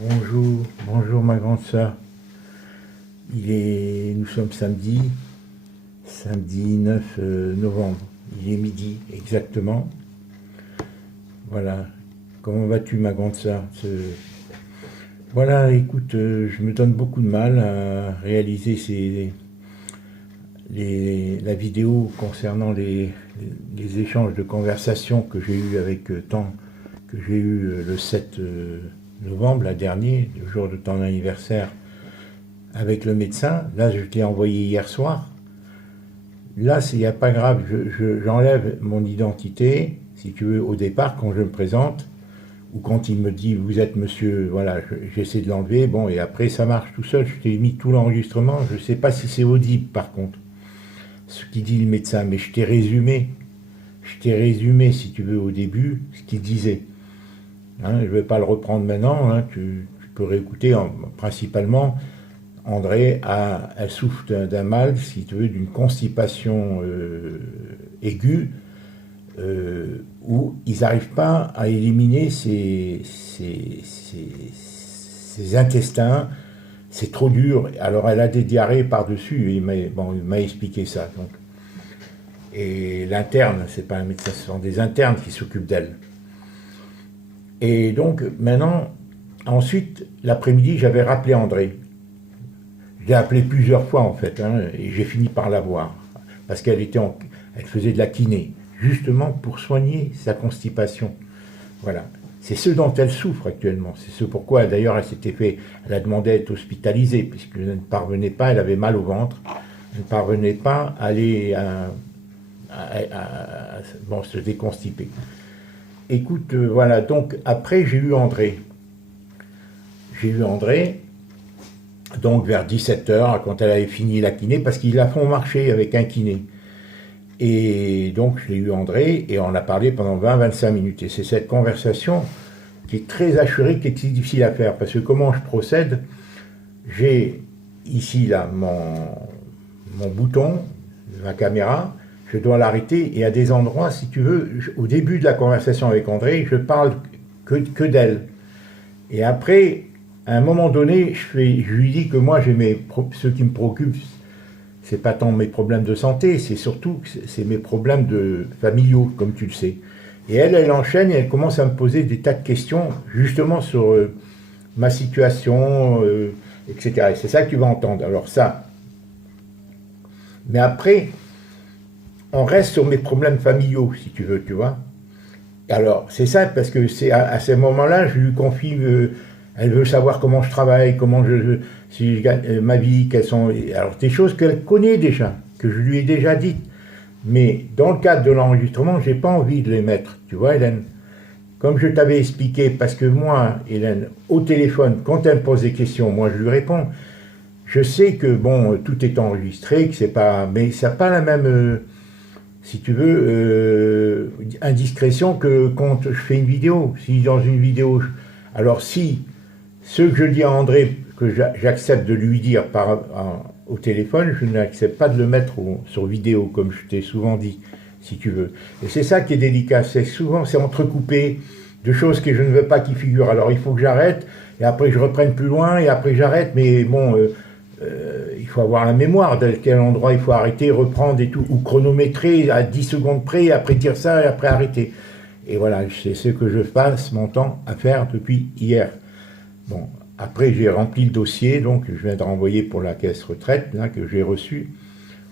Bonjour, bonjour ma grande sœur. Nous sommes samedi 9 novembre. Il est midi exactement. Voilà. Comment vas-tu ma grande sœur? Voilà, écoute, je me donne beaucoup de mal à réaliser la vidéo concernant les échanges de conversation que j'ai eu avec que j'ai eu le 7 novembre, la dernière, le jour de ton anniversaire, avec le médecin. Là, je t'ai envoyé hier soir. Là, il n'y a pas grave, j'enlève mon identité, si tu veux, au départ, quand je me présente, ou quand il me dit, vous êtes monsieur, voilà, j'essaie de l'enlever, bon, et après, ça marche tout seul, je t'ai mis tout l'enregistrement, je ne sais pas si c'est audible, par contre, ce qu'il dit le médecin, mais je t'ai résumé, si tu veux, au début, ce qu'il disait. Hein, je ne vais pas le reprendre maintenant, hein, tu peux réécouter, principalement. André, elle souffre d'un mal, si tu veux, d'une constipation aiguë, où ils n'arrivent pas à éliminer ses intestins. C'est trop dur. Alors elle a des diarrhées par-dessus. Il m'a expliqué ça. Donc. Et l'interne, c'est pas un médecin, ce sont des internes qui s'occupent d'elle. Et donc maintenant, ensuite, l'après-midi, j'avais rappelé André. Je l'ai appelé plusieurs fois en fait, hein, et j'ai fini par la voir, parce elle faisait de la kiné, justement pour soigner sa constipation. Voilà, c'est ce dont elle souffre actuellement, c'est ce pourquoi d'ailleurs elle a demandé à être hospitalisée, puisqu'elle ne parvenait pas, elle avait mal au ventre, elle ne parvenait pas à aller se déconstiper. Écoute, voilà, donc après j'ai eu André, donc vers 17h, quand elle avait fini la kiné, parce qu'ils la font marcher avec un kiné. Et donc j'ai eu André, et on a parlé pendant 20-25 minutes. Et c'est cette conversation qui est très assurée, qui est très difficile à faire, parce que comment je procède? J'ai ici là mon bouton, ma caméra, je dois l'arrêter, et à des endroits, si tu veux, au début de la conversation avec André, je parle que d'elle. Et après, à un moment donné, je lui dis que moi, ce qui me préoccupe, c'est pas tant mes problèmes de santé, c'est surtout mes problèmes familiaux, comme tu le sais. Et elle enchaîne et elle commence à me poser des tas de questions, justement sur ma situation, etc. Et c'est ça que tu vas entendre. Alors ça. Mais après, on reste sur mes problèmes familiaux, si tu veux, tu vois. Alors, c'est ça, parce que c'est à ces moments-là, je lui confie... elle veut savoir comment je travaille, si je gagne ma vie, quelles sont... Alors, des choses qu'elle connaît déjà, que je lui ai déjà dites. Mais dans le cadre de l'enregistrement, je n'ai pas envie de les mettre. Tu vois, Hélène? Comme je t'avais expliqué, parce que moi, Hélène, au téléphone, quand elle me pose des questions, moi, je lui réponds. Je sais que, bon, tout est enregistré, que c'est pas... Mais ça n'a pas la même... si tu veux, indiscrétion que quand je fais une vidéo. Si dans une vidéo... Alors, si... ce que je dis à André, que j'accepte de lui dire au téléphone, je n'accepte pas de le mettre sur vidéo, comme je t'ai souvent dit, si tu veux. Et c'est ça qui est délicat, c'est entrecoupé de choses que je ne veux pas qui figurent. Alors il faut que j'arrête, et après je reprenne plus loin, et après j'arrête, mais bon, il faut avoir la mémoire de quel endroit il faut arrêter, reprendre et tout, ou chronométrer à 10 secondes près, et après dire ça, et après arrêter. Et voilà, c'est ce que je passe mon temps à faire depuis hier. Bon, après j'ai rempli le dossier, donc je viens de renvoyer pour la caisse retraite, là, que j'ai reçu,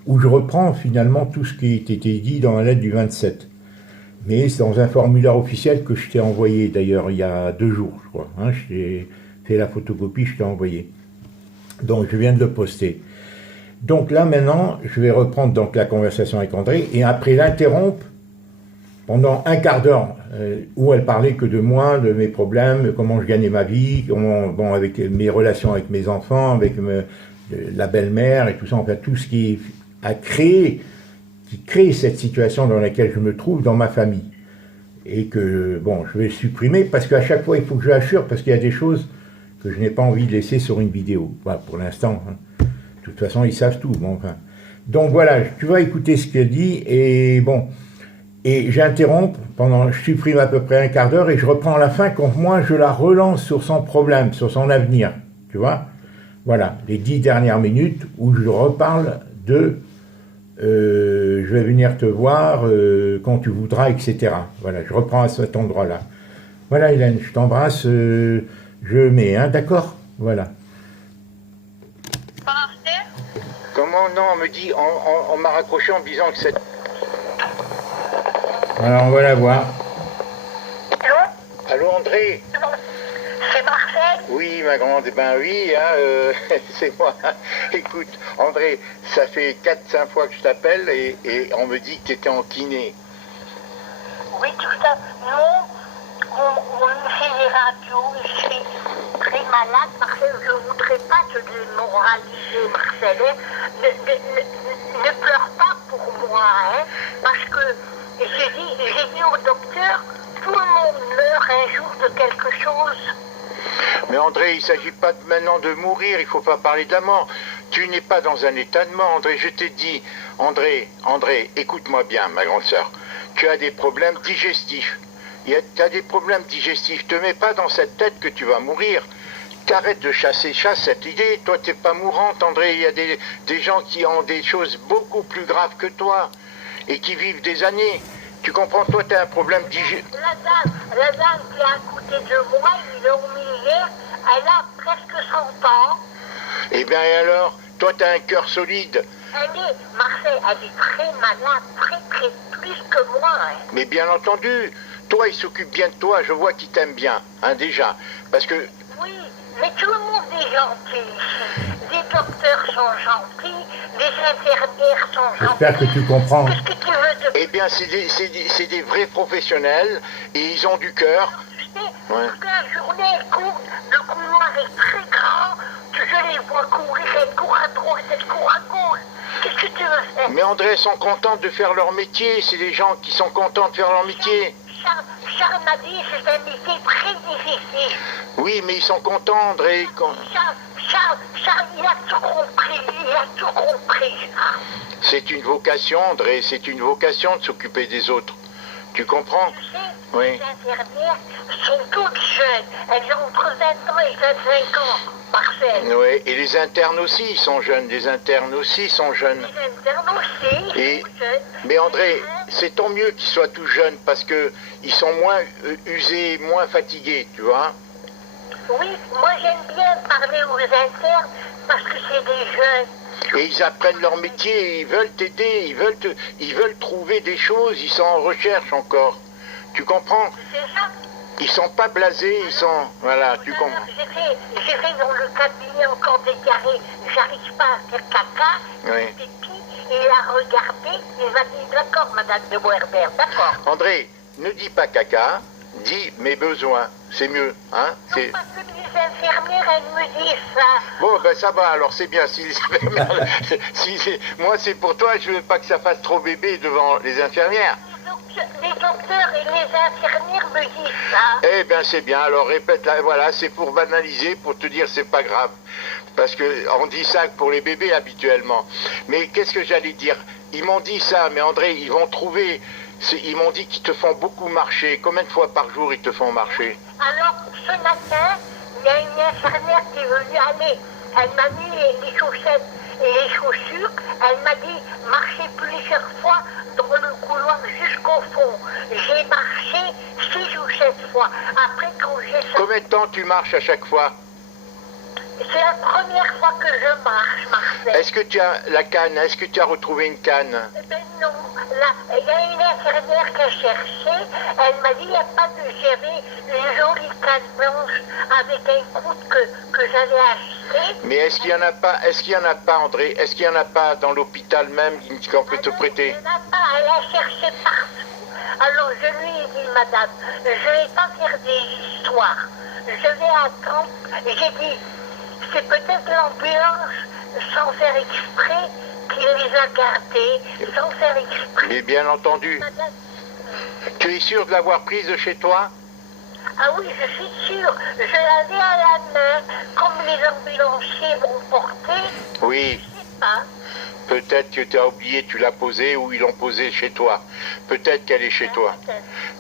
où je reprends finalement tout ce qui a été dit dans la lettre du 27. Mais c'est dans un formulaire officiel que je t'ai envoyé, d'ailleurs, il y a 2 jours, je crois. Hein, je t'ai fait la photocopie, je t'ai envoyé. Donc je viens de le poster. Donc là, maintenant, je vais reprendre donc la conversation avec André, et après l'interrompre, pendant un quart d'heure, où elle parlait que de moi, de mes problèmes, comment je gagnais ma vie, avec mes relations avec mes enfants, avec la belle-mère et tout ça, en fait, tout ce qui crée cette situation dans laquelle je me trouve dans ma famille. Et que, bon, je vais supprimer, parce qu'à chaque fois, il faut que je l'assure, parce qu'il y a des choses que je n'ai pas envie de laisser sur une vidéo. Voilà, pour l'instant. Hein. De toute façon, ils savent tout. Bon, enfin. Donc voilà, tu vas écouter ce qu'elle dit, et bon... Et j'interromps je supprime à peu près un quart d'heure et je reprends à la fin quand moi je la relance sur son problème, sur son avenir. Tu vois? Voilà, les 10 dernières minutes où je reparle de je vais venir te voir quand tu voudras, etc. Voilà, je reprends à cet endroit-là. Voilà, Hélène, je t'embrasse, je mets, hein, d'accord? Voilà. Comment non, on me dit, on m'a raccroché en me disant que c'est... Alors on va la voir. Allô? Allô André? C'est Marcel? Oui ma grande, ben oui, hein, c'est moi. Écoute, André, ça fait 4-5 fois que je t'appelle et on me dit que tu étais en kiné. Oui, tout ça. Non, on fait les radios, je suis très malade, Marcel. Je ne voudrais pas te démoraliser, Marcel. Hein. Ne pleure pas pour moi, hein, parce que j'ai dit au docteur, tout le monde meurt un jour de quelque chose. Mais André, il ne s'agit pas maintenant de mourir, il ne faut pas parler de la mort. Tu n'es pas dans un état de mort, André. Je t'ai dit, André, écoute-moi bien, ma grande sœur. Tu as des problèmes digestifs. Tu as des problèmes digestifs. Te mets pas dans cette tête que tu vas mourir. T'arrêtes de chasse cette idée. Toi, tu n'es pas mourante, André. Il y a des gens qui ont des choses beaucoup plus graves que toi et qui vivent des années. Tu comprends, toi, tu as un problème digestif. La dame qui est à côté de moi, ils l'ont mis hier, elle a presque 100 ans. Eh bien, et alors, toi, tu as un cœur solide. Marcel, elle est très malade, très plus que moi. Hein. Mais bien entendu, toi, il s'occupe bien de toi, je vois qu'il t'aime bien, hein, déjà. Parce que... Oui, mais tout le monde est gentil ici. Les docteurs sont gentils, les infirmières sont gentilles. J'espère que tu comprends. Qu'est-ce que tu veux de... Eh bien, c'est des vrais professionnels et ils ont du cœur. Tu sais, toute la journée, elle court, le couloir est très grand, je les vois courir, elles courent à droite, elles courent à gauche. Qu'est-ce que tu veux faire? Mais André, ils sont contents de faire leur métier, c'est des gens qui sont contents de faire leur métier. Charles m'a dit que c'est un métier très difficile. Oui, mais ils sont contents, André. Charles, il a tout compris, C'est une vocation, André, c'est une vocation de s'occuper des autres. Tu comprends? Tu sais, oui. Les infirmières sont toutes jeunes. Elles ont entre 20 ans et 25 ans, Marcel. Oui, et les internes aussi, ils sont jeunes. Les internes aussi sont jeunes. Les internes aussi, ils sont jeunes. Mais André, c'est tant mieux qu'ils soient tous jeunes parce qu'ils sont moins usés, moins fatigués, tu vois? Oui, moi j'aime bien parler aux internes parce que c'est des jeunes. Et ils apprennent leur métier, ils veulent t'aider, ils veulent trouver des choses, ils sont en recherche encore. Tu comprends? C'est ça. Ils sont pas blasés, ils sont... Voilà, tu comprends. J'ai fait dans le cabinet encore des carrés, j'arrive pas à faire caca, Oui. pipi, et il a regardé, il m'a dit d'accord madame de Werber, d'accord. André, ne dis pas caca, dis mes besoins, c'est mieux, hein? Non, parce que les infirmières, elles me disent ça. Bon, ben ça va, alors c'est bien. Moi, c'est pour toi, je veux pas que ça fasse trop bébé devant les infirmières. Les docteurs et les infirmières me disent ça. Eh bien, c'est bien, alors répète-la, voilà, c'est pour banaliser, pour te dire c'est pas grave. Parce que on dit ça pour les bébés habituellement. Mais qu'est-ce que j'allais dire? Ils m'ont dit ça, mais André, ils vont trouver... Ils m'ont dit qu'ils te font beaucoup marcher. Combien de fois par jour ils te font marcher? Alors, ce matin, il y a une infirmière qui est venue aller. Elle m'a mis les chaussettes et les chaussures. Elle m'a dit, marchez plusieurs fois dans le couloir jusqu'au fond. J'ai marché 6 ou 7 fois. Après, quand j'ai... Combien de temps tu marches à chaque fois? C'est la première fois que je marche, Marcel. Est-ce que tu as la canne? Est-ce que tu as retrouvé une canne? Eh ben non. Là, il y a une infirmière qui a cherché. Elle m'a dit, il n'y a pas de... J'avais une jolie canne blanche avec un coude que j'avais acheté. Mais est-ce qu'il n'y en a pas, André? Est-ce qu'il n'y en a pas dans l'hôpital même qu'on peut te prêter? Il n'y en a pas. Elle a cherché partout. Alors, je lui ai dit, madame, je ne vais pas faire des histoires. Je vais attendre. J'ai dit... C'est peut-être l'ambulance, sans faire exprès, qui les a gardés, sans faire exprès. Mais bien entendu. Tu es sûr de l'avoir prise de chez toi? Ah oui, je suis sûre. Je l'avais à la main, comme les ambulanciers m'ont porté. Oui. Je sais pas. Peut-être que tu as oublié, tu l'as posée ou ils l'ont posée chez toi. Peut-être qu'elle est chez toi.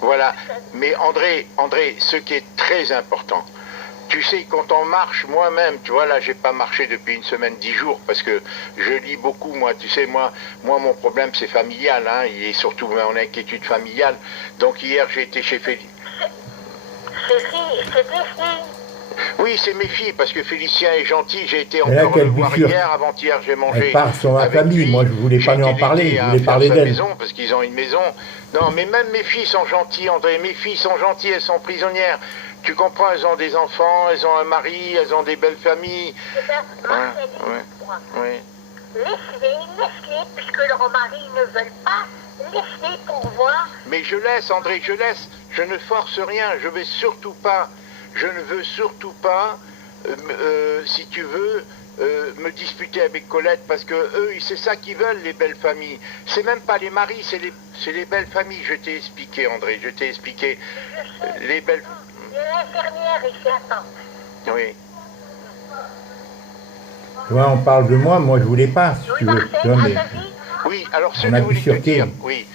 Voilà. Mais André, ce qui est très important, tu sais, quand on marche, moi-même, tu vois, là, j'ai pas marché depuis une semaine, 10 jours, parce que je lis beaucoup, moi, tu sais, moi mon problème, c'est familial, hein, et surtout mon inquiétude familiale. Donc hier, j'ai été chez Félix. C'est des filles. Oui, c'est mes filles, parce que Félicien est gentil. J'ai été encore le voir hier, avant-hier, j'ai mangé. Elle part sur ma famille, lui. moi je voulais pas lui en parler, je voulais parler d'elle. Maison, parce qu'ils ont une maison. Non, mais même mes filles sont gentilles, André. Mes filles sont gentilles, elles sont prisonnières. Tu comprends, elles ont des enfants, elles ont un mari, elles ont des belles familles. Ouais. Laisse-les, puisque leurs maris ne veulent pas. Laisse-les pour voir. Mais je laisse, André, je laisse. Je ne force rien, je vais surtout pas. Je ne veux surtout pas, si tu veux, me disputer avec Colette, parce que eux, c'est ça qu'ils veulent, les belles familles. C'est même pas les maris, c'est les belles familles. Je t'ai expliqué, André, je t'ai expliqué. Les belles... L'infirmière ici attend. Oui. Tu vois, on parle de moi je voulais pas, si tu veux. Tu vois, mais... Oui, alors ce que je voulais te dire, oui.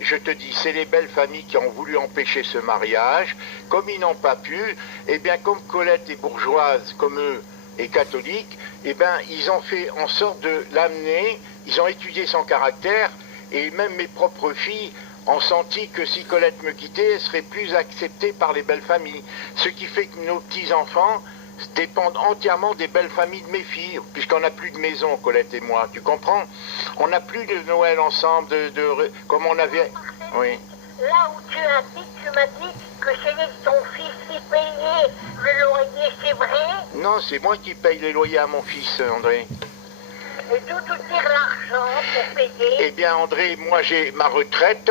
Je te dis, c'est les belles familles qui ont voulu empêcher ce mariage. Comme ils n'ont pas pu, eh bien, comme Colette est bourgeoise, comme eux, et catholique, eh bien, ils ont fait en sorte de l'amener, ils ont étudié son caractère, et même mes propres filles ont senti que si Colette me quittait, elle serait plus acceptée par les belles familles. Ce qui fait que nos petits-enfants dépendent entièrement des belles familles de mes filles, puisqu'on n'a plus de maison, Colette et moi, tu comprends? On n'a plus de Noël ensemble, comme on avait... Oui. Là où tu habites, tu m'as dit que c'est ton fils qui payait le loyer, c'est vrai? Non, c'est moi qui paye les loyers à mon fils, André. Et d'où tu tires l'argent pour payer? Eh bien, André, moi j'ai ma retraite,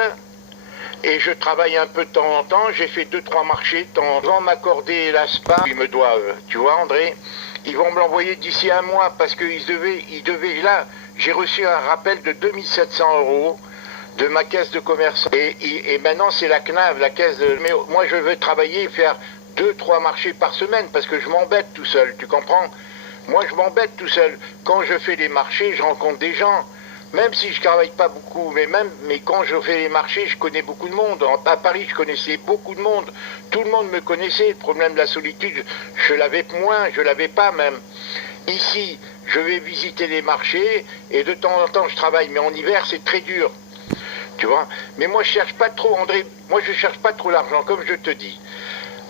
et je travaille un peu de temps en temps, j'ai fait 2-3 marchés de temps en temps, m'accorder l'ASPA, ils me doivent, tu vois André, ils vont me l'envoyer d'ici un mois, parce qu'ils devaient, là, j'ai reçu un rappel de 2700 € de ma caisse de commerce, et maintenant c'est la CNAV, la caisse de... Mais moi je veux travailler et faire 2-3 marchés par semaine, parce que je m'embête tout seul, tu comprends? Moi je m'embête tout seul, quand je fais les marchés, je rencontre des gens. Même si je travaille pas beaucoup, mais quand je fais les marchés, je connais beaucoup de monde. À Paris, je connaissais beaucoup de monde. Tout le monde me connaissait. Le problème de la solitude, je l'avais moins, je l'avais pas même. Ici, je vais visiter les marchés et de temps en temps, je travaille. Mais en hiver, c'est très dur. Tu vois? Mais moi, je cherche pas trop, André. Moi, je cherche pas trop l'argent, comme je te dis.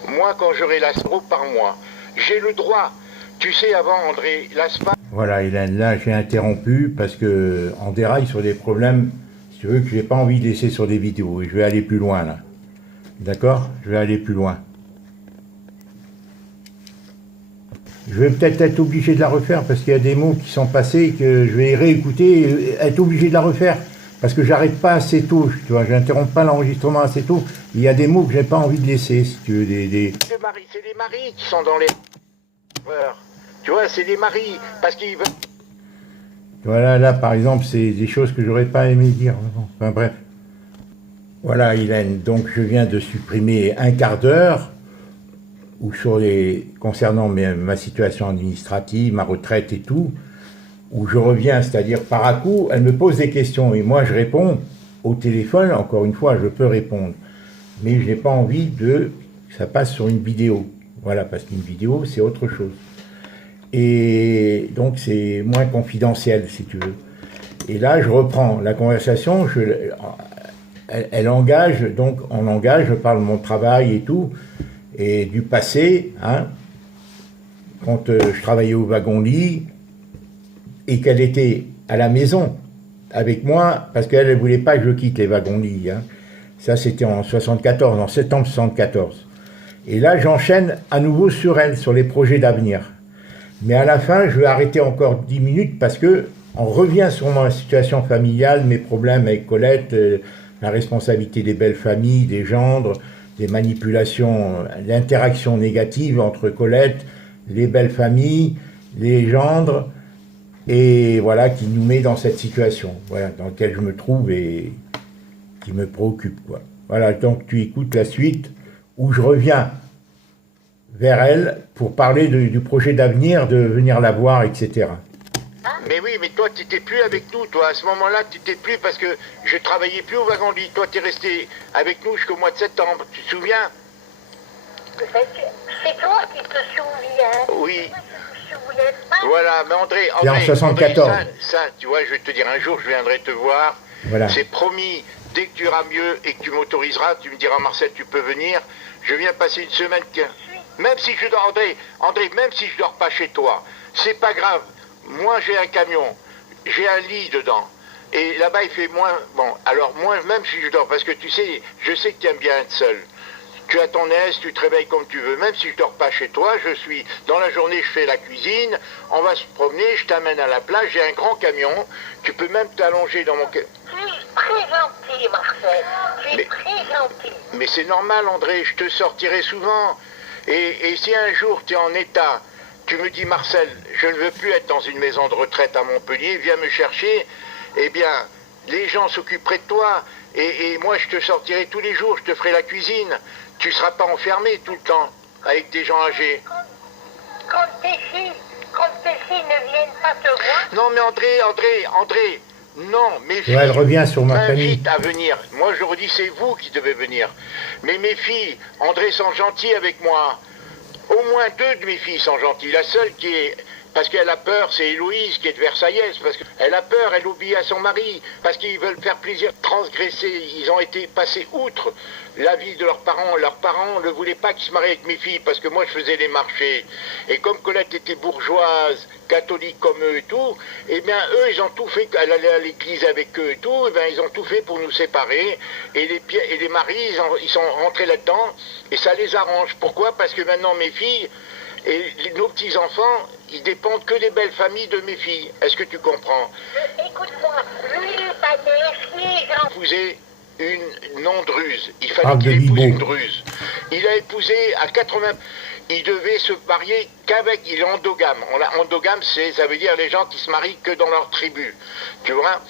Moi, quand j'aurai l'ASPA par mois, j'ai le droit. Tu sais, avant, André, l'ASPA... Voilà, Hélène, là j'ai interrompu parce que on déraille sur des problèmes, si tu veux, que j'ai pas envie de laisser sur des vidéos. Et je vais aller plus loin là. D'accord? Je vais aller plus loin. Je vais peut-être être obligé de la refaire parce qu'il y a des mots qui sont passés que je vais réécouter et être obligé de la refaire. Parce que j'arrête pas assez tôt, tu vois, j'interromps pas l'enregistrement assez tôt. Il y a des mots que j'ai pas envie de laisser, si tu veux, C'est les maris qui sont dans les... Tu vois, c'est des maris, parce qu'ils veulent... Voilà, là, par exemple, c'est des choses que j'aurais pas aimé dire. Enfin, bref. Voilà, Hélène, donc je viens de supprimer un quart d'heure concernant ma situation administrative, ma retraite et tout, où je reviens, c'est-à-dire par à coup, elle me pose des questions, et moi je réponds au téléphone, encore une fois, je peux répondre. Mais je n'ai pas envie que ça passe sur une vidéo. Voilà, parce qu'une vidéo, c'est autre chose. Et donc c'est moins confidentiel si tu veux. Et là je reprends la conversation, elle engage, donc on engage, je parle de mon travail et tout, et du passé, hein, quand je travaillais au wagon-lit, et qu'elle était à la maison avec moi, parce qu'elle ne voulait pas que je quitte les wagons-lits. Hein. Ça c'était en 74, en septembre 74. Et là j'enchaîne à nouveau sur elle, sur les projets d'avenir. Mais à la fin, je vais arrêter encore 10 minutes parce que on revient sur ma situation familiale, mes problèmes avec Colette, la responsabilité des belles familles, des gendres, des manipulations, l'interaction négative entre Colette, les belles familles, les gendres, et voilà, qui nous met dans cette situation, voilà, dans laquelle je me trouve et qui me préoccupe, quoi. Voilà, donc tu écoutes la suite où je reviens vers elle pour parler du projet d'avenir, de venir la voir, etc. Hein? Mais oui, mais toi, tu n'étais plus avec nous, toi. À ce moment-là, tu n'étais plus parce que je travaillais plus au wagon lit. Toi, tu es resté avec nous jusqu'au mois de septembre. Tu te souviens? C'est toi qui te souviens. Oui. Je ne me souviens pas. Voilà, mais André, C'est en 74. André, ça, tu vois, je vais te dire, un jour, je viendrai te voir. Voilà. C'est promis, dès que tu iras mieux et que tu m'autoriseras, tu me diras, Marcel, tu peux venir. Je viens passer une semaine. Même si je dors, André, même si je dors pas chez toi, c'est pas grave. Moi, j'ai un camion, j'ai un lit dedans. Et là-bas, il fait moins. Bon, alors, moi, même si je dors, parce que tu sais, je sais que tu aimes bien être seul. Tu as ton aise, tu te réveilles comme tu veux. Même si je dors pas chez toi, je suis dans la journée, je fais la cuisine, on va se promener, je t'amène à la plage, j'ai un grand camion, tu peux même t'allonger dans mon camion. Tu es très gentil, Marcel. Tu es très gentil. Mais c'est normal, André, je te sortirai souvent. Et si un jour tu es en état, tu me dis, Marcel, je ne veux plus être dans une maison de retraite à Montpellier, viens me chercher, eh bien, les gens s'occuperaient de toi. Et moi, je te sortirai tous les jours, je te ferai la cuisine. Tu ne seras pas enfermé tout le temps avec des gens âgés. Quand tes filles ne viennent pas te voir. Non, mais André, non, mes filles elle revient sur ma famille. m'invitent à venir. Moi, je redis, c'est vous qui devez venir. Mais mes filles, André, sont gentilles avec moi. Au moins 2 de mes filles sont gentilles. La seule qui est... Parce qu'elle a peur, c'est Héloïse qui est de Versailles, parce qu'elle a peur, elle obéit à son mari, parce qu'ils veulent faire plaisir, transgresser, ils ont été passés outre l'avis de leurs parents ne voulaient pas qu'ils se marient avec mes filles, parce que moi je faisais les marchés, et comme Colette était bourgeoise, catholique comme eux et tout, eh bien eux ils ont tout fait, elle allait à l'église avec eux et tout, eh bien ils ont tout fait pour nous séparer, et les maris ils sont rentrés là-dedans, et ça les arrange. Pourquoi? Parce que maintenant mes filles, et nos petits-enfants, ils dépendent que des belles familles de mes filles. Est-ce que tu comprends? Écoute-moi, lui, il est pas né, Épousé une non-druse. Il fallait qu'il épouse une druse. Il a épousé à 80... Il devait se marier qu'avec... Il est endogame. Endogame, ça veut dire les gens qui se marient que dans leur tribu. Tu vois?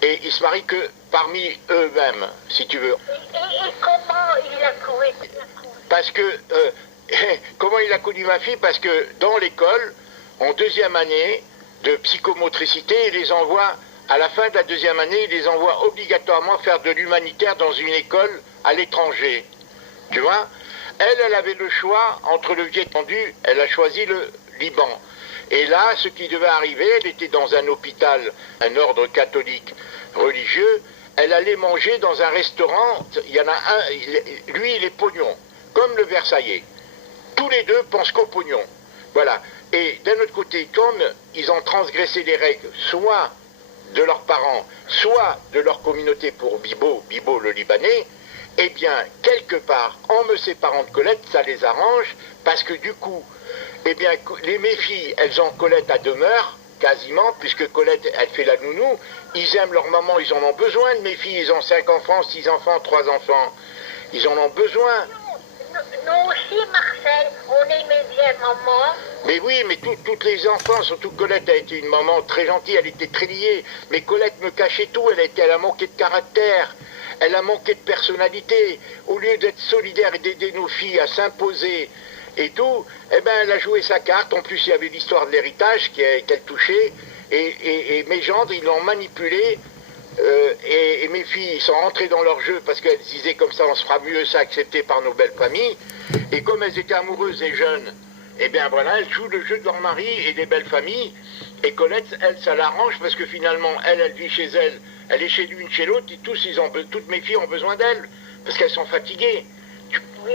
Et ils se marient que parmi eux-mêmes, si tu veux. Et comment il a trouvé? Parce que... comment il a connu ma fille? Parce que dans l'école, en 2e année de psychomotricité, il les envoie, à la fin de la 2e année, il les envoie obligatoirement faire de l'humanitaire dans une école à l'étranger. Tu vois? Elle avait le choix entre le Vietnam, elle a choisi le Liban. Et là, ce qui devait arriver, elle était dans un hôpital, un ordre catholique religieux, elle allait manger dans un restaurant, il y en a un, lui il est pognon, comme le Versaillais. Tous les deux pensent qu'au pognon. Voilà. Et d'un autre côté, comme ils ont transgressé les règles, soit de leurs parents, soit de leur communauté pour Bibo le Libanais, eh bien, quelque part, en me séparant de Colette, ça les arrange, parce que du coup, eh bien, mes filles, elles ont Colette à demeure, quasiment, puisque Colette, elle fait la nounou, ils aiment leur maman, ils en ont besoin de mes filles, ils ont 5 enfants, 6 enfants, 3 enfants, ils en ont besoin. Nous aussi, Marcel, on aimait bien maman. Mais oui, mais toutes les enfants, surtout Colette a été une maman très gentille, elle était très liée. Mais Colette me cachait tout, elle a manqué de caractère, elle a manqué de personnalité. Au lieu d'être solidaire et d'aider nos filles à s'imposer et tout, eh ben elle a joué sa carte. En plus, il y avait l'histoire de l'héritage qu'elle touchait. Et mes gendres, ils l'ont manipulée. Et mes filles sont rentrées dans leur jeu parce qu'elles disaient comme ça on se fera mieux ça accepté par nos belles familles. Et comme elles étaient amoureuses et jeunes, eh bien voilà, elles jouent le jeu de leur mari et des belles familles. Et Colette, elle, ça l'arrange parce que finalement, elle vit chez elle, elle est chez l'une, chez l'autre, et toutes mes filles ont besoin d'elle parce qu'elles sont fatiguées. Oui.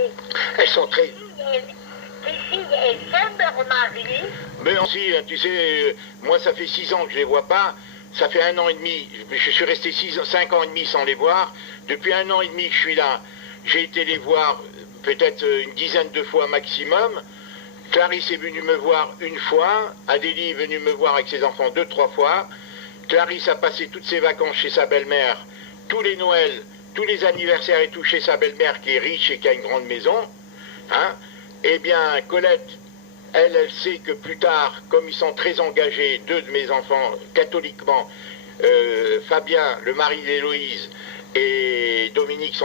Elles sont très... Tes filles, elles aiment leur mari. Mais aussi, tu sais, moi ça fait 6 ans que je les vois pas. Ça fait 1 an et demi, je suis resté 5 ans et demi sans les voir. Depuis 1 an et demi que je suis là, j'ai été les voir peut-être une dizaine de fois maximum. Clarisse est venue me voir 1 fois, Adélie est venue me voir avec ses enfants 2-3 fois. Clarisse a passé toutes ses vacances chez sa belle-mère, tous les Noëls, tous les anniversaires et tout chez sa belle-mère qui est riche et qui a une grande maison. Hein? Eh bien, Colette, elle sait que plus tard, comme ils sont très engagés, 2 de mes enfants, catholiquement, Fabien, le mari d'Héloïse, et Dominique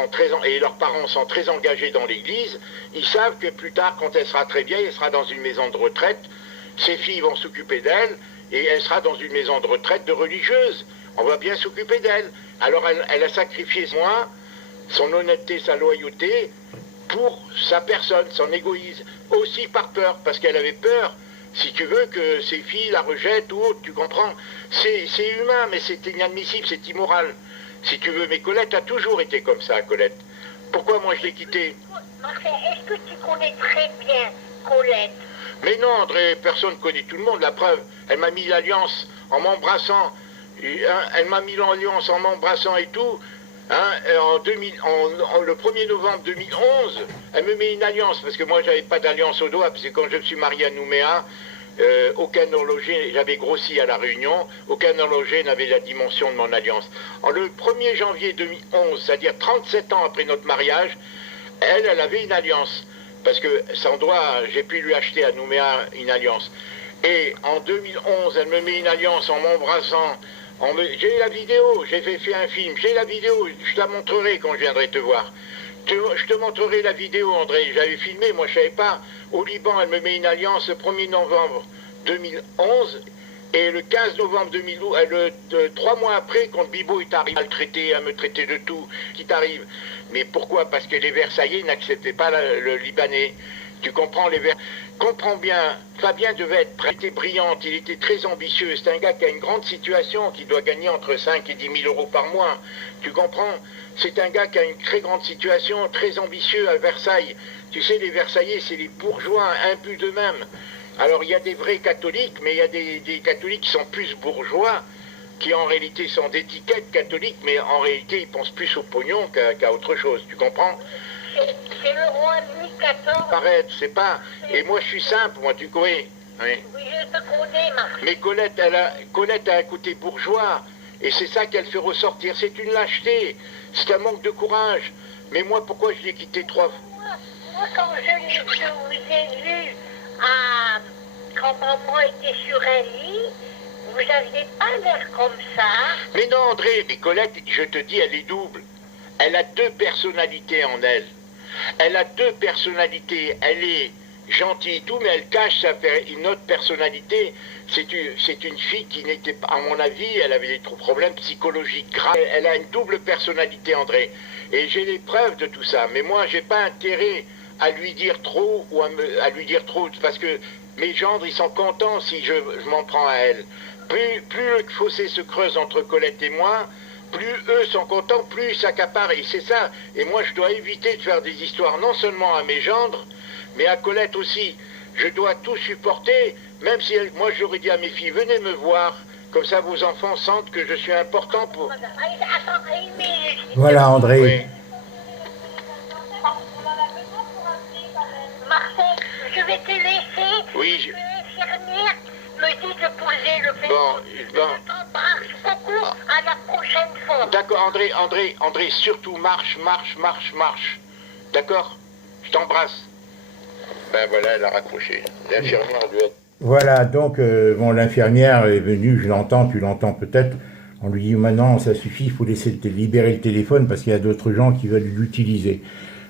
et leurs parents sont très engagés dans l'église, ils savent que plus tard, quand elle sera très vieille, elle sera dans une maison de retraite, ses filles vont s'occuper d'elle, et elle sera dans une maison de retraite de religieuse. On va bien s'occuper d'elle. Alors elle a sacrifié moi, son honnêteté, sa loyauté, pour sa personne, son égoïsme, aussi par peur, parce qu'elle avait peur, si tu veux, que ses filles la rejettent ou autre, tu comprends. C'est humain, mais c'est inadmissible, c'est immoral. Si tu veux, mais Colette a toujours été comme ça, Colette. Pourquoi moi je l'ai quittée? Marcel, est-ce que tu connais très bien Colette? Mais non, André, personne connaît tout le monde, la preuve. Elle m'a mis l'alliance en m'embrassant, elle m'a mis l'alliance en m'embrassant et tout. Le 1er novembre 2011, elle me met une alliance, parce que moi j'avais pas d'alliance au doigt, parce que quand je me suis marié à Nouméa, aucun horloger, j'avais grossi à la Réunion, aucun horloger n'avait la dimension de mon alliance. Le 1er janvier 2011, c'est-à-dire 37 ans après notre mariage, elle avait une alliance, parce que sans doigt, j'ai pu lui acheter à Nouméa une alliance. Et en 2011, elle me met une alliance en m'embrassant. J'ai la vidéo, j'ai fait un film, j'ai la vidéo, je te la montrerai quand je viendrai te voir. Je te montrerai la vidéo, André, j'avais filmé, moi je savais pas. Au Liban, elle me met une alliance le 1er novembre 2011, et le 15 novembre 2012, 3 mois après, quand Bibo est arrivé à le traiter, à me traiter de tout, qui t'arrive. Mais pourquoi? Parce que les Versaillais n'acceptaient pas le Libanais. Tu comprends, comprends bien, Fabien devait être prêt, il était brillant, il était très ambitieux. C'est un gars qui a une grande situation, qui doit gagner entre 5 et 10 000 euros par mois. Tu comprends? C'est un gars qui a une très grande situation, très ambitieux à Versailles. Tu sais, les Versaillais, c'est les bourgeois imbus d'eux-mêmes. Alors, il y a des vrais catholiques, mais il y a des catholiques qui sont plus bourgeois, qui en réalité sont d'étiquette catholique, mais en réalité, ils pensent plus au pognon qu'à autre chose. Tu comprends? C'est le roi Louis XIV. Arrête, c'est pas... Et moi, je suis simple, moi, tu connais. Oui, Oui, je te connais, Marcel. mais Colette a un côté bourgeois, et c'est ça qu'elle fait ressortir. C'est une lâcheté, c'est un manque de courage. Mais moi, pourquoi je l'ai quitté 3 fois? Moi, quand je vous ai vu, quand maman était sur un lit, vous n'aviez pas l'air comme ça. Mais non, André, mais Colette, je te dis, elle est double. Elle a 2 personnalités en elle. Elle a 2 personnalités. Elle est gentille et tout, mais elle cache une autre personnalité. C'est une fille qui n'était pas, à mon avis, elle avait des problèmes psychologiques graves. Elle a une double personnalité, André. Et j'ai les preuves de tout ça. Mais moi, j'ai pas intérêt à lui dire trop ou à lui dire trop, parce que mes gendres, ils sont contents si je m'en prends à elle. Plus le fossé se creuse entre Colette et moi, plus eux sont contents, plus ils s'accaparent. Et c'est ça. Et moi, je dois éviter de faire des histoires non seulement à mes gendres, mais à Colette aussi. Je dois tout supporter, même si moi, j'aurais dit à mes filles, venez me voir. Comme ça, vos enfants sentent que je suis important pour... Attends, une minute. Voilà, André. Oui. Marcel, je vais te laisser. Oui, L'infirmière me dit de poser le fait. Bon. Je t'embrasse beaucoup. À la prochaine fois. D'accord, André, surtout marche. D'accord? Je t'embrasse. Ben voilà, elle a raccroché. L'infirmière lui a... Voilà, donc bon, l'infirmière est venue, je l'entends, tu l'entends peut-être. On lui dit maintenant, ça suffit, il faut laisser libérer le téléphone parce qu'il y a d'autres gens qui veulent l'utiliser.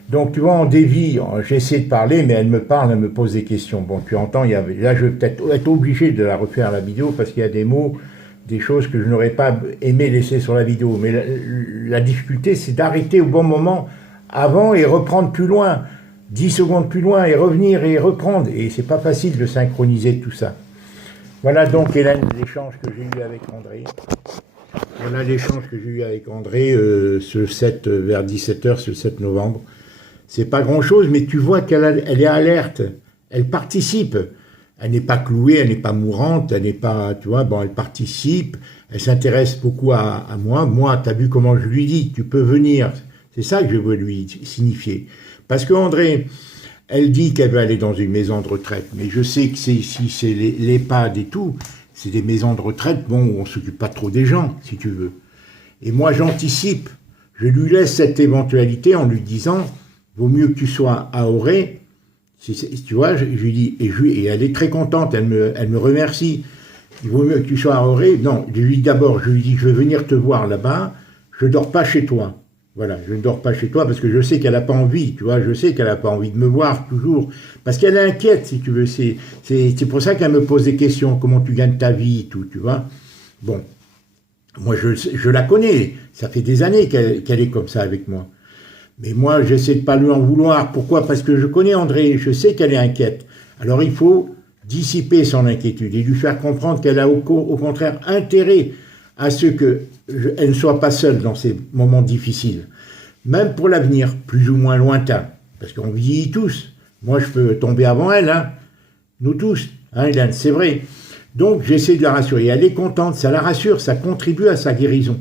Donc tu vois, on dévie, j'essaie de parler, mais elle me parle, elle me pose des questions. Bon, tu entends, là je vais peut-être être obligé de la refaire la vidéo parce qu'il y a des mots, des choses que je n'aurais pas aimé laisser sur la vidéo. Mais la difficulté, c'est d'arrêter au bon moment avant et reprendre plus loin. 10 secondes plus loin et revenir et reprendre. Et c'est pas facile de synchroniser tout ça. Voilà donc, Hélène, l'échange que j'ai eu avec André. Voilà l'échange que j'ai eu avec André vers 17h, ce 7 novembre. C'est pas grand-chose, mais tu vois qu'elle est alerte. Elle participe. Elle n'est pas clouée, elle n'est pas mourante, elle n'est pas... Tu vois, bon, elle participe. Elle s'intéresse beaucoup à moi. Moi, tu as vu comment je lui dis, tu peux venir. C'est ça que je veux lui signifier. Parce que André, elle dit qu'elle veut aller dans une maison de retraite, mais je sais que si c'est l'EHPAD et tout, c'est des maisons de retraite, bon, où on s'occupe pas trop des gens, si tu veux. Et moi, j'anticipe, je lui laisse cette éventualité en lui disant, vaut mieux que tu sois à Auray, tu vois, je lui dis, et elle est très contente, elle me remercie, il vaut mieux que tu sois à Auray. Non, je lui dis d'abord, je lui dis, je vais venir te voir là-bas, je dors pas chez toi. Voilà, je ne dors pas chez toi parce que je sais qu'elle n'a pas envie, tu vois, je sais qu'elle n'a pas envie de me voir toujours, parce qu'elle est inquiète, si tu veux, c'est pour ça qu'elle me pose des questions, comment tu gagnes ta vie, tout, tu vois. Bon, moi je la connais, ça fait des années qu'elle est comme ça avec moi. Mais moi, j'essaie de pas lui en vouloir. Pourquoi? Parce que je connais André, je sais qu'elle est inquiète. Alors il faut dissiper son inquiétude et lui faire comprendre qu'elle a au contraire intérêt à ce qu'elle ne soit pas seule dans ces moments difficiles. Même pour l'avenir, plus ou moins lointain. Parce qu'on vieillit tous. Moi, je peux tomber avant elle, hein. Nous tous, hein, Hélène, c'est vrai. Donc, j'essaie de la rassurer. Elle est contente, ça la rassure, ça contribue à sa guérison.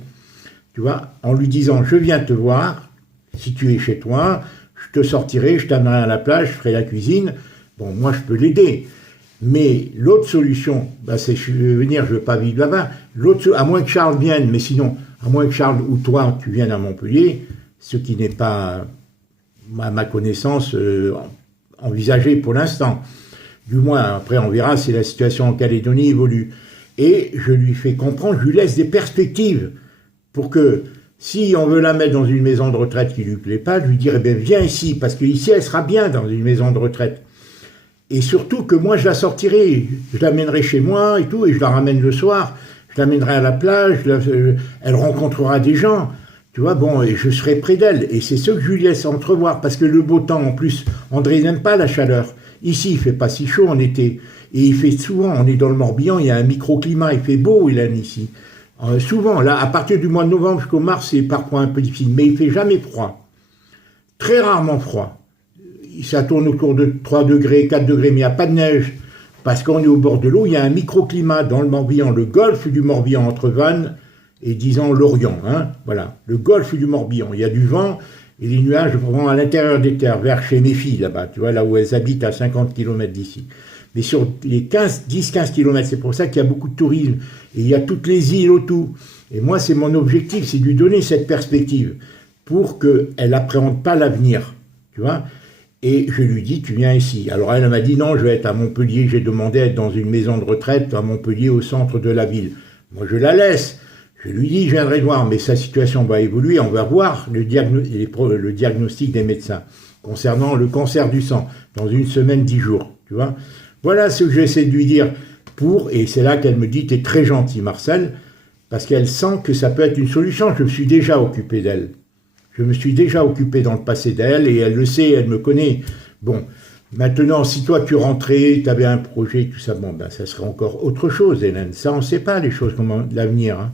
Tu vois, en lui disant, je viens te voir, si tu es chez toi, je te sortirai, je t'amènerai à la plage, je ferai la cuisine. Bon, moi, je peux l'aider. Mais l'autre solution, bah, c'est je vais venir, je ne veux pas vivre là-bas. À moins que Charles vienne, mais sinon, à moins que Charles ou toi, tu viennes à Montpellier, ce qui n'est pas, à ma connaissance, envisagé pour l'instant. Du moins, après, on verra si la situation en Calédonie évolue. Et je lui fais comprendre, je lui laisse des perspectives pour que, si on veut la mettre dans une maison de retraite qui ne lui plaît pas, je lui dirais, ben, viens ici, parce qu'ici, elle sera bien dans une maison de retraite. Et surtout que moi, je la sortirai, je l'amènerai chez moi et tout, et je la ramène le soir, je l'amènerai à la plage, elle rencontrera des gens, tu vois, bon, et je serai près d'elle. Et c'est ce que je lui laisse entrevoir, parce que le beau temps, en plus, André n'aime pas la chaleur. Ici, il fait pas si chaud en été. Et il fait souvent, on est dans le Morbihan, il y a un microclimat, il fait beau, Hélène, ici. Souvent, là, à partir du mois de novembre jusqu'au mars, c'est parfois un peu difficile, mais il fait jamais froid. Très rarement froid. Ça tourne autour de 3 degrés, 4 degrés, mais il n'y a pas de neige, parce qu'on est au bord de l'eau, il y a un microclimat dans le Morbihan, le golfe du Morbihan, entre Vannes et, disons, l'Orient, hein, voilà, le golfe du Morbihan, il y a du vent, et les nuages vont à l'intérieur des terres, vers chez mes filles, là-bas, tu vois, là où elles habitent à 50 km d'ici. Mais sur les 10-15 km, c'est pour ça qu'il y a beaucoup de tourisme, et il y a toutes les îles autour. Et moi, c'est mon objectif, c'est de lui donner cette perspective, pour qu'elle n'appréhende pas l'avenir, tu vois. Et je lui dis, tu viens ici. Alors elle m'a dit, non, je vais être à Montpellier. J'ai demandé à être dans une maison de retraite à Montpellier, au centre de la ville. Moi, je la laisse. Je lui dis, je viendrai voir, mais sa situation va évoluer. On va voir le diagnostic des médecins concernant le cancer du sang dans 1 semaine, 10 jours. Tu vois. Voilà ce que j'essaie de lui dire et c'est là qu'elle me dit, t'es très gentil, Marcel, parce qu'elle sent que ça peut être une solution. Je me suis déjà occupé d'elle. Je me suis déjà occupé dans le passé d'elle, et elle le sait, elle me connaît. Bon, maintenant, si toi tu rentrais, tu avais un projet, tout ça, bon, ben ça serait encore autre chose, Hélène. Ça, on ne sait pas les choses, comment l'avenir. Hein.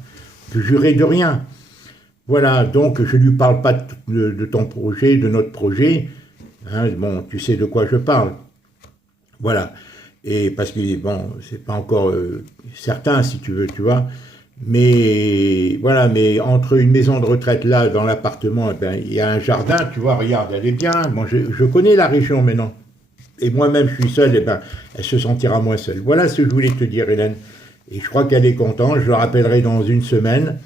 Je jurais de rien. Voilà, donc je ne lui parle pas de ton projet, de notre projet. Hein, bon, tu sais de quoi je parle. Voilà. Et parce que, bon, c'est pas encore certain, si tu veux, tu vois. Mais voilà, mais entre une maison de retraite là, dans l'appartement, ben, il y a un jardin, tu vois, regarde, elle est bien. Bon, je connais la région maintenant. Et moi-même, je suis seul, et ben, elle se sentira moins seule. Voilà ce que je voulais te dire, Hélène. Et je crois qu'elle est contente. Je le rappellerai dans 1 semaine.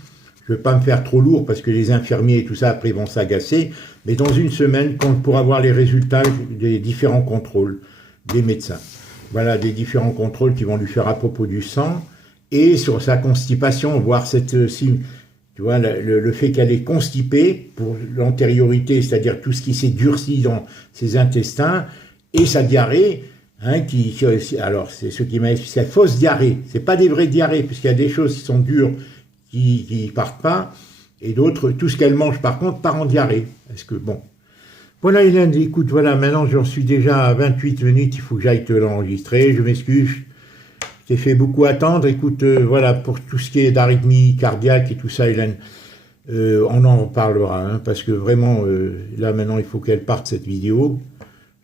Je ne veux pas me faire trop lourd parce que les infirmiers et tout ça, après, vont s'agacer. Mais dans 1 semaine, pour avoir les résultats des différents contrôles des médecins. Voilà, des différents contrôles qui vont lui faire à propos du sang. Et sur sa constipation, voir tu vois, le fait qu'elle est constipée pour l'antériorité, c'est-à-dire tout ce qui s'est durci dans ses intestins, et sa diarrhée, hein, alors c'est ce qui m'a expliqué, c'est fausse diarrhée, c'est pas des vraies diarrhées, puisqu'il y a des choses qui sont dures qui partent pas, et d'autres, tout ce qu'elle mange par contre part en diarrhée. Est-ce que, bon. Voilà Hélène, écoute, voilà, maintenant j'en suis déjà à 28 minutes, il faut que j'aille te l'enregistrer, je m'excuse. T'ai fait beaucoup attendre. Écoute, voilà, pour tout ce qui est d'arythmie cardiaque et tout ça, Hélène, on en reparlera, hein, parce que vraiment, là maintenant, il faut qu'elle parte cette vidéo.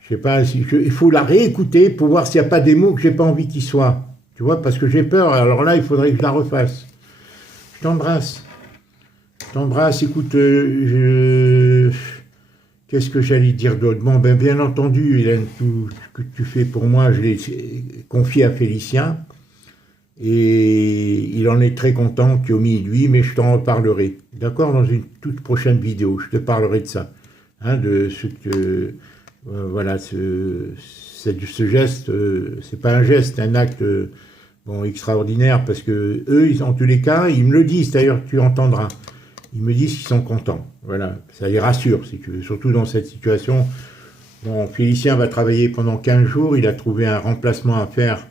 Je sais pas, il faut la réécouter pour voir s'il n'y a pas des mots que j'ai pas envie qu'ils soient. Tu vois, parce que j'ai peur. Alors là, il faudrait que je la refasse. Je t'embrasse. Je t'embrasse. Écoute, qu'est-ce que j'allais dire d'autre? Bon, ben, bien entendu, Hélène, tout ce que tu fais pour moi, je l'ai confié à Félicien. Et il en est très content, Kiomi, lui, mais je t'en reparlerai. D'accord? Dans une toute prochaine vidéo, je te parlerai de ça. Hein, de ce que... voilà, ce geste, c'est pas un geste, c'est un acte bon, extraordinaire, parce que eux, en tous les cas, ils me le disent, d'ailleurs, tu entendras. Ils me disent qu'ils sont contents. Voilà, ça les rassure, si tu veux, surtout dans cette situation. Bon, Félicien va travailler pendant 15 jours, il a trouvé un remplacement à faire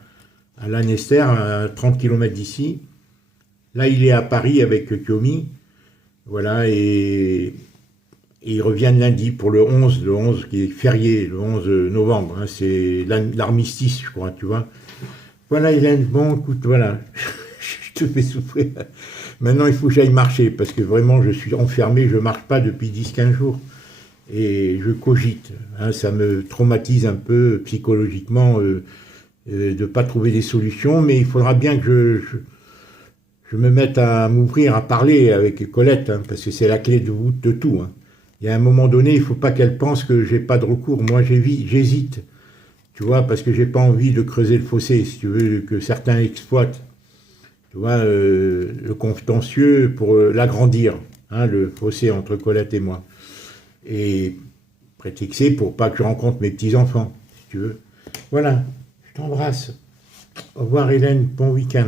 à Lanester, à 30 km d'ici. Là, il est à Paris avec Kyomi, voilà, et ils reviennent lundi pour le 11 qui est férié, le 11 novembre, hein, c'est l'armistice, je crois, tu vois. Voilà, Hélène, bon, écoute, voilà, je te fais souffrir. Maintenant, il faut que j'aille marcher, parce que vraiment, je suis enfermé, je ne marche pas depuis 10-15 jours. Et je cogite, hein, ça me traumatise un peu psychologiquement de ne pas trouver des solutions, mais il faudra bien que je me mette à m'ouvrir, à parler avec Colette, hein, parce que c'est la clé de tout. Hein. Il y a un moment donné, il ne faut pas qu'elle pense que j'ai pas de recours. Moi, j'hésite, tu vois, parce que j'ai pas envie de creuser le fossé, si tu veux, que certains exploitent, tu vois, le contentieux pour l'agrandir, hein, le fossé entre Colette et moi. Et prétexter pour pas que je rencontre mes petits-enfants, si tu veux. Voilà, je t'embrasse. Au revoir Hélène, bon week-end.